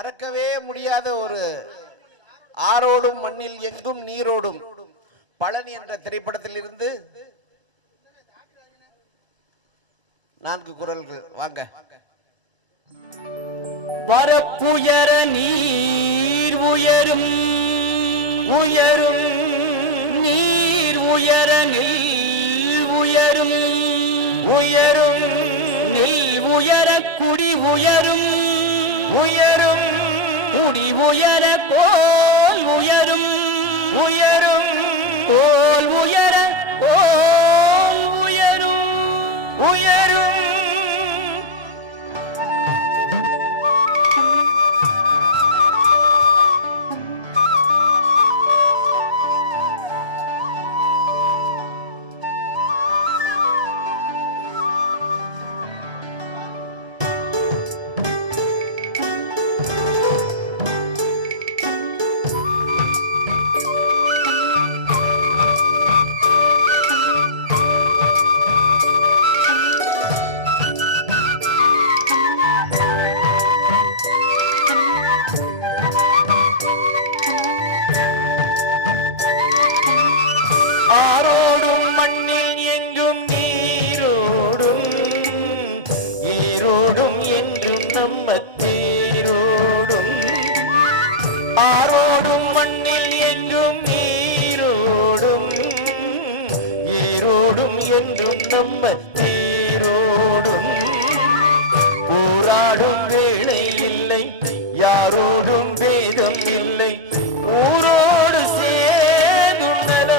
மறக்கவே முடியாத ஒரு ஆரோடும் மண்ணில் எங்கும் நீரோடும் பழனி என்ற திரைப்படத்தில் இருந்து 4 குரல்கள். வாங்க. வரப்புயர நீர் உயரும் உயரும் நீர் உயர நெல் உயரும் உயரும் நெல் உயர குடி உயரும் உயரும் குடி உயர கோல் உயரும் உயரும் கோல் உயர கோல் உயரும் உயரும். ஆரோடும் மண்ணில் எங்கும் நீரோடும் ஈரோடும் என்றும் நம்ம தேரோடும். ஆரோடும் மண்ணில் எங்கும் நீரோடும் ஈரோடும் என்றும் நம்ம தேரோடும். போராடும் வேளை இல்லை யாரோடும் வேதம் இல்லை ஊரோடு சேர்ந்துள்ளன.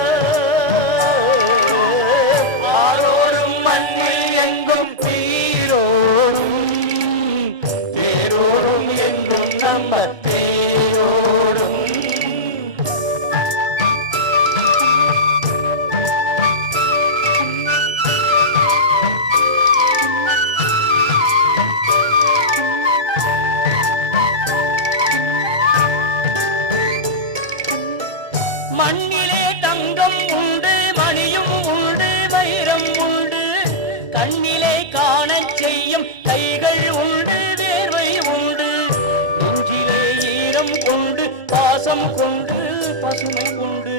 ஆரோடும் மண்ணில் எங்கும் தீரோடும் தேரோடும் என்றும் நம்ம தேரோடும். மண்ணிலே தங்கம் உண்டு மணியும் உண்டு வைரம் உண்டு கண்ணிலே காணச் செய்யும் கைகள் உண்டு வேர்வை உண்டு நெஞ்சிலே ஈரம் கொண்டு பாசம் கொண்டு பசுமை கொண்டு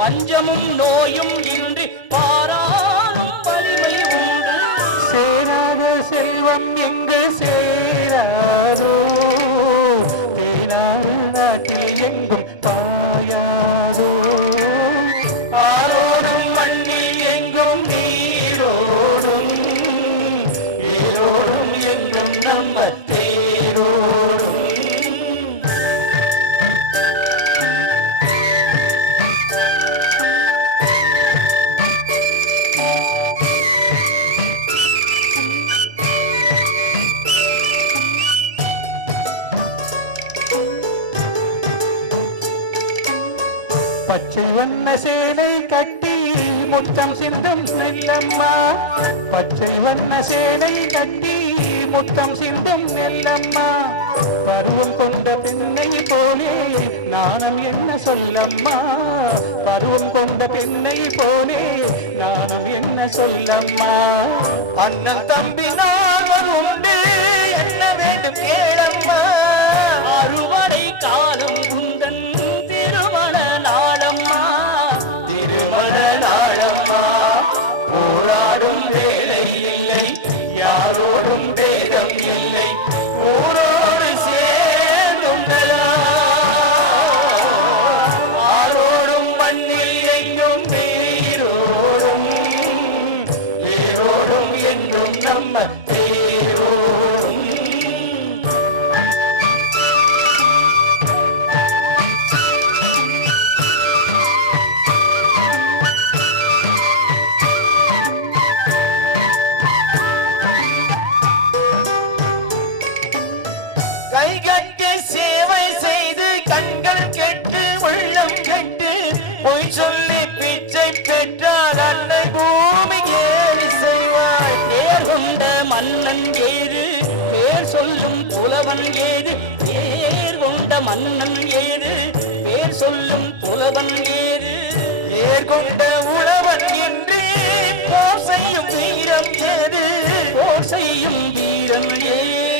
பஞ்சமும் நோயும் இன்றி பாராளும் வலிமை உண்டு. சேராத செல்வம் எங்க சேராதோ தேனாறு நாட்டில் எங்கும் பாயாதோ. ஆரோடும் மண்ணில் எங்கும் நீரோடும் ஈரோடும் என்றும் நம்ம தேரோடும். பச்சை வண்ண சேலை கட்டி முத்தம் சிந்தும் நெல்லம்மா பச்சை வண்ண சேலை கட்டி முத்தம் சிந்தும் நெல்லம்மா. பருவம் கொண்ட பெண்ணை போலே நாணம் என்ன சொல்லம்மா பருவம் கொண்ட பெண்ணை போலே நாணம் என்ன சொல்லம்மா. அண்ணன் தம்பி நாங்கள் உண்டு என்ன வேண்டும் கேளம்மா. அறுவடை காலம் குந்தன் திருமண நாளம்மா திருமண நாளம்மா. போராடும் வேலை இல்லை யாரோடும் வேதம் இல்லை ஊரோடு சேர்ந்துள்ளதா. ஆரோடும் மண்ணில் எங்கும் நீரோடும் ஈரோடும் என்றும் நம்ம தேரோடும். கை கட்டி சேவை செய்து கண்கள் கெட்டு உள்ளம் கெட்டு பொய் சொல்லி பிச்சை பெற்றால் அன்னை பூமி ஏறி செய்வாள். பேர் கொண்ட மன்னன் ஏது பேர் சொல்லும் புலவன் ஏது பேர் கொண்ட மன்னன் ஏது பேர் சொல்லும் புலவன் ஏது. ஏற்கொண்ட உழவன் என்று போர் செய்யும் வீரம் ஏது போர் செய்யும் வீரன் ஏது